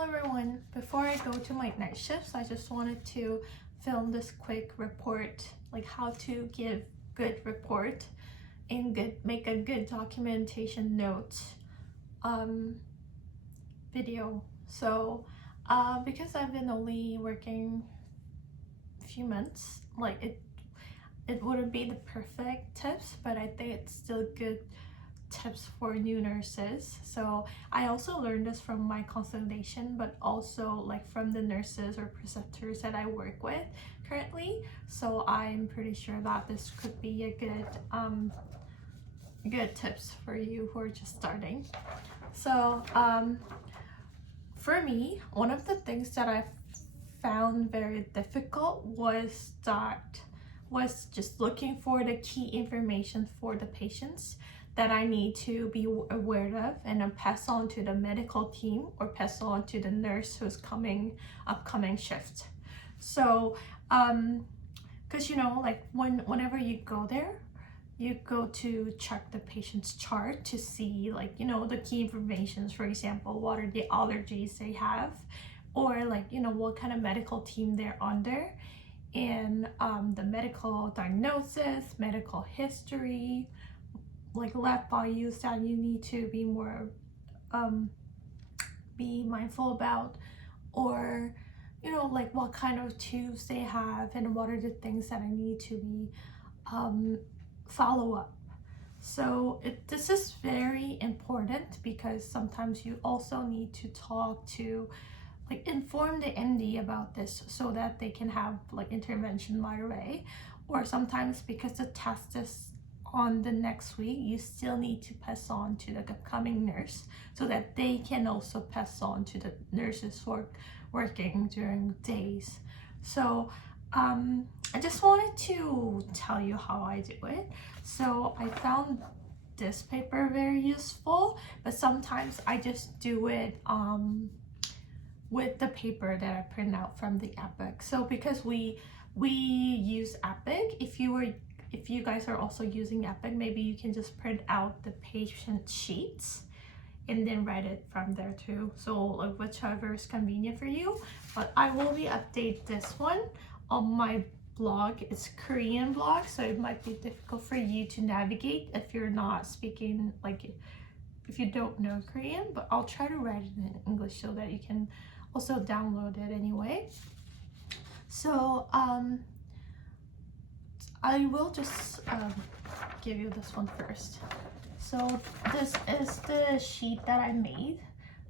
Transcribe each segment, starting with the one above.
Hello everyone, before I go to my night shifts, I just wanted to film this quick report, like how to give good report and make a good documentation note video. So because I've been only working a few months, like it wouldn't be the perfect tips, but I think it's still good tips for new nurses. So I also learned this from my consultation, but also like from the nurses or preceptors that I work with currently. So I'm pretty sure that this could be a good tips for you who are just starting. So for me, one of the things that I found very difficult was just looking for the key information for the patients that I need to be aware of and then pass on to the medical team or pass on to the nurse who's upcoming shift. So because like whenever you go there, you go to check the patient's chart to see the key information. For example, what are the allergies they have, or what kind of medical team they're under, and the medical diagnosis, medical history, like lab values that you need to be more be mindful about, or like what kind of tubes they have and what are the things that I need to be follow up. So this is very important because sometimes you also need to talk to inform the ND about this so that they can have intervention right away, or sometimes because the test is on the next week, you still need to pass on to the upcoming nurse so that they can also pass on to the nurses who are working during days. So I just wanted to tell you how I do it. So I found this paper very useful, but sometimes I just do it with the paper that I print out from the Epic. So because we use Epic, if you guys are also using Epic, maybe you can just print out the patient sheets and then write it from there too. So whichever is convenient for you. But I will be update this one on my blog. It's Korean blog, so it might be difficult for you to navigate if you're not speaking, if you don't know Korean, but I'll try to write it in English so that you can also download it anyway. So I will just give you this one first. So this is the sheet that I made.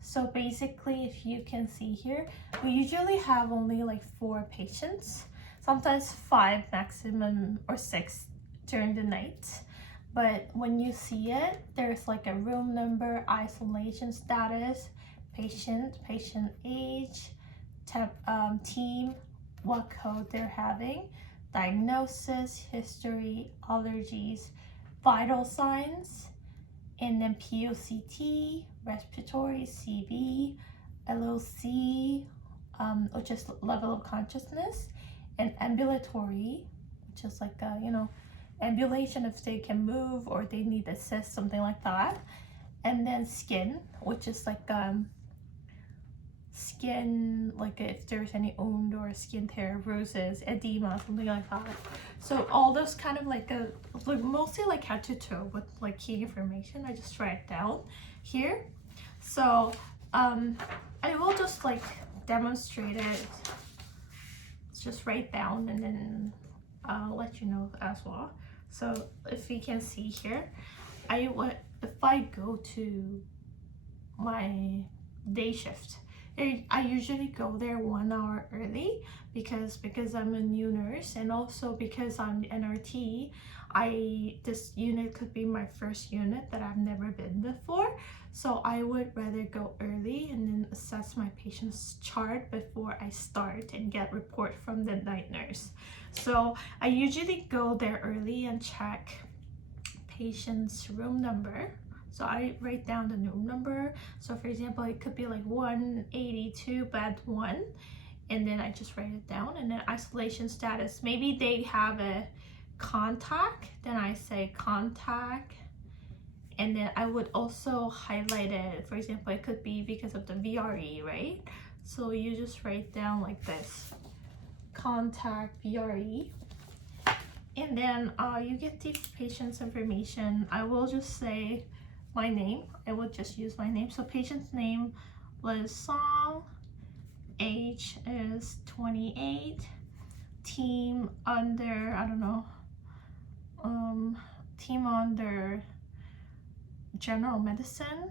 So basically, if you can see here, we usually have only 4 patients, sometimes 5 maximum or 6 during the night. But when you see it, there's a room number, isolation status, patient age, team, what code they're having, diagnosis, history, allergies, vital signs, and then POCT, respiratory, CV, LOC, which is level of consciousness, and ambulatory, which is ambulation if they can move or they need assist, something like that. And then skin, which is skin, if there's any wound or skin tear, bruises, edema, something like that. So all those kind of mostly head to toe with key information. I just write it down here. So I will just demonstrate it. Just write down and then I'll let you know as well. So if you can see here, if I go to my day shift, I usually go there 1 hour early because I'm a new nurse, and also because I'm NRT. This unit could be my first unit that I've never been before, so I would rather go early and then assess my patient's chart before I start and get report from the night nurse. So I usually go there early and check patient's room number. So I write down the room number. So for example, it could be 182 bed 1, and then I just write it down. And then isolation status, maybe they have a contact, then I say contact, And then I would also highlight it. For example, it could be because of the VRE, right? So you just write down like this, contact VRE. And then you get the patient's information. I will just say my name. I will just use my name. So patient's name was Song, age is 28, team under, I don't know, team under general medicine.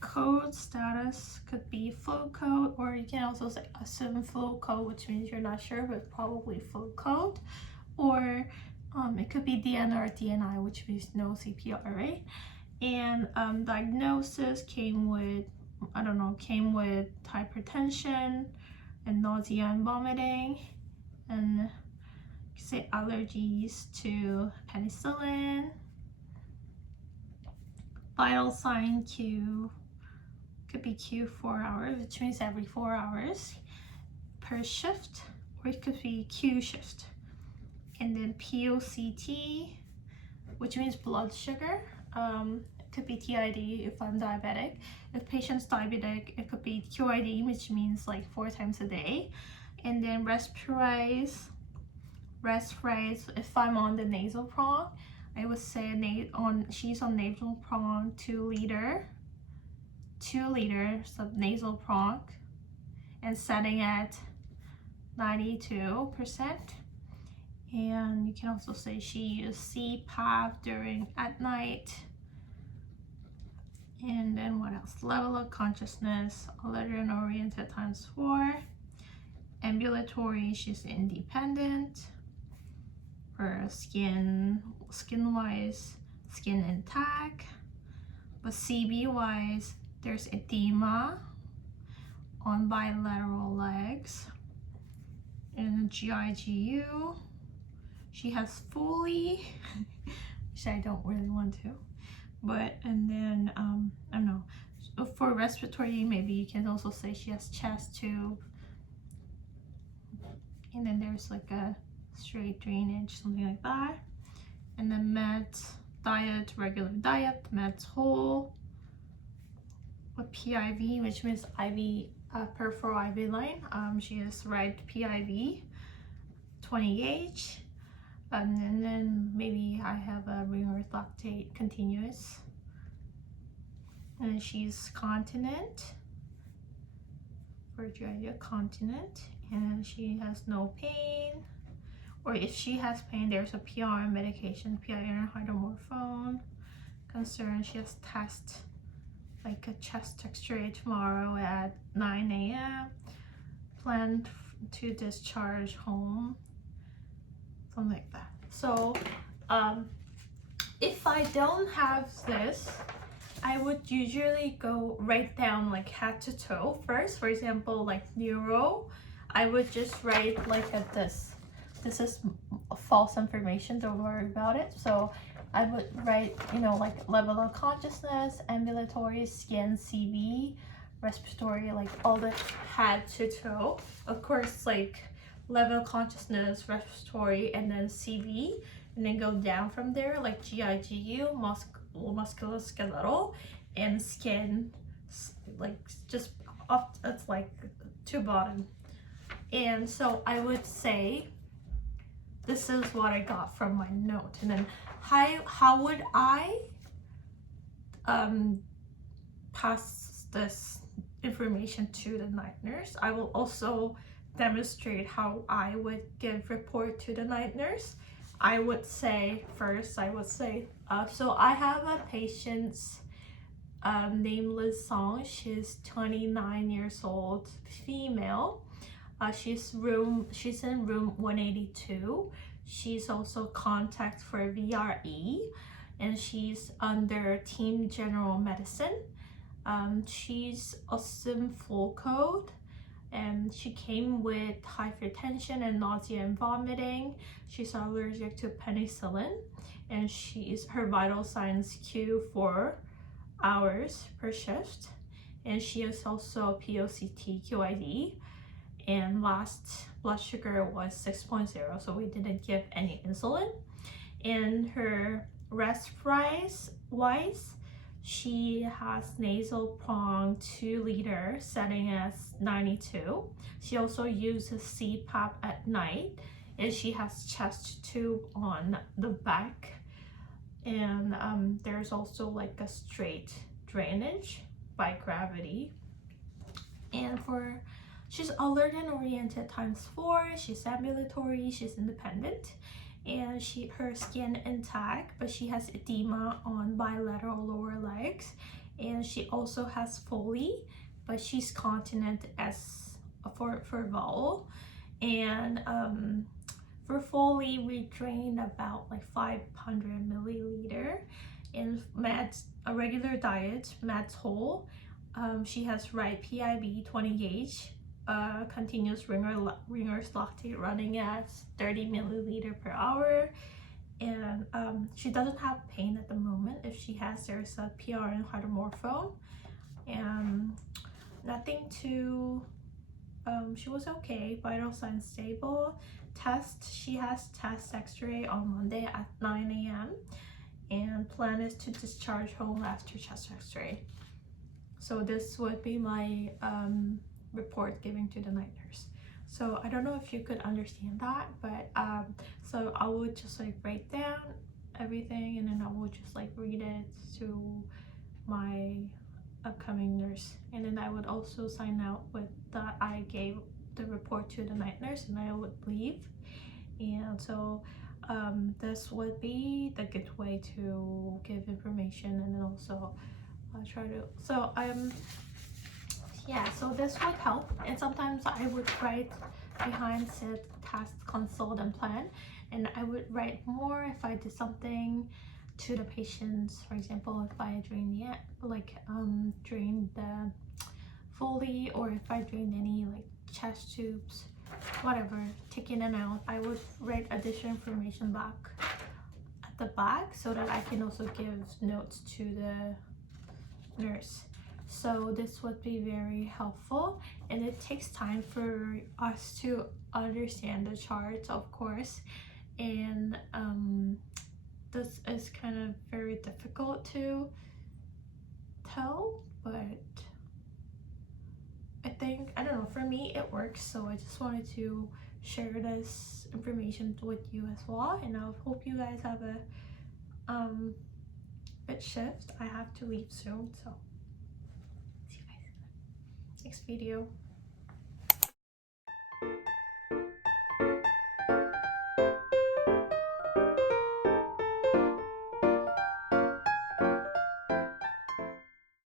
Code status could be flow code, or you can also say assume flow code, which means you're not sure, but probably flow code. Or it could be DNR or DNI, which means no CPR, right? And diagnosis came with, I don't know, came with hypertension and nausea and vomiting, and say allergies to penicillin. Vital sign Q could be Q 4 hours, which means every 4 hours per shift, or it could be Q shift. And then POCT, which means blood sugar. It could be TID if I'm diabetic. If patient's diabetic, it could be QID, which means like 4 times a day. And then rest price, if I'm on the nasal prong, I would say she's on nasal prong 2 liters of nasal prong, and setting at 92%. And you can also say she used CPAP at night. And then what else? Level of consciousness, allergen oriented ×4. Ambulatory, she's independent. Her skin-wise, skin intact. But CB-wise, there's edema on bilateral legs. And GIGU, she has fully, which I don't really want to. But, and then, I don't know, for respiratory, maybe you can also say she has chest tube. And then there's like a straight drainage, something like that. And then meds, diet, regular diet, meds whole. With PIV, which means IV, peripheral IV line. She has right PIV, 20H. And then maybe I have a reverse lactate continuous. And she's continent, Virginia continent, and she has no pain. Or if she has pain, there's a PR medication, PIR hydromorphone. Concern, she has test, like a chest X-ray tomorrow at 9 a.m. Planned to discharge home, something like that. So if I don't have this, I would usually go write down like head to toe first. For example, like neuro, I would just write like at this. This is false information, don't worry about it. So I would write, you know, like level of consciousness, ambulatory, skin, CV, respiratory, like all the head to toe. Of course, like level of consciousness, respiratory, and then CV, and then go down from there, like GIGU, musculoskeletal, and skin, like just up, it's like to bottom. And so I would say, this is what I got from my note. And then how would I pass this information to the night nurse? I will also demonstrate how I would give report to the night nurse. I would say first, so I have a patient named Liz Song. She's 29 years old, female. She's in room 182. She's also contact for VRE, and she's under team general medicine. She's assumed full code, and she came with hypertension and nausea and vomiting. She's allergic to penicillin, and her vital signs Q 4 hours per shift, and she is also POCT QID. And last blood sugar was 6.0, so we didn't give any insulin. In her rest wise, she has nasal prong 2 liter setting as 92. She also uses CPAP at night, and she has chest tube on the back, and there's also like a straight drainage by gravity. And she's alert and oriented ×4. She's ambulatory, she's independent, and her skin intact, but she has edema on bilateral lower legs, and she also has Foley, but she's continent as for vowel. And for Foley, we drain about like 500 milliliter. In meds, a regular diet, meds whole. She has right PIB 20 gauge, continuous ringer's lactate running at 30 milliliter per hour, and she doesn't have pain at the moment. If she has, there's a PRN hydromorphone, and nothing to she was okay, vital signs stable. She has test x-ray on Monday at 9 a.m. and plan is to discharge home after chest x-ray. So this would be my report giving to the night nurse. So I don't know if you could understand that, but so I would just like write down everything, and then I will just like read it to my upcoming nurse, and then I would also sign out with that I gave the report to the night nurse, and I would leave. And so this would be the good way to give information, and then also try to, so yeah, so this would help. And sometimes I would write behind said task, consult, and plan, and I would write more if I did something to the patients. For example, if I drained drained the Foley, or if I drained any like chest tubes, whatever, taking it out, I would write additional information back at the back so that I can also give notes to the nurse. So this would be very helpful, and it takes time for us to understand the charts, of course, and this is kind of very difficult to tell, but I don't know, for me it works. So I just wanted to share this information with you as well, and I hope you guys have a bit shift. I have to leave soon, so see you guys in the next video.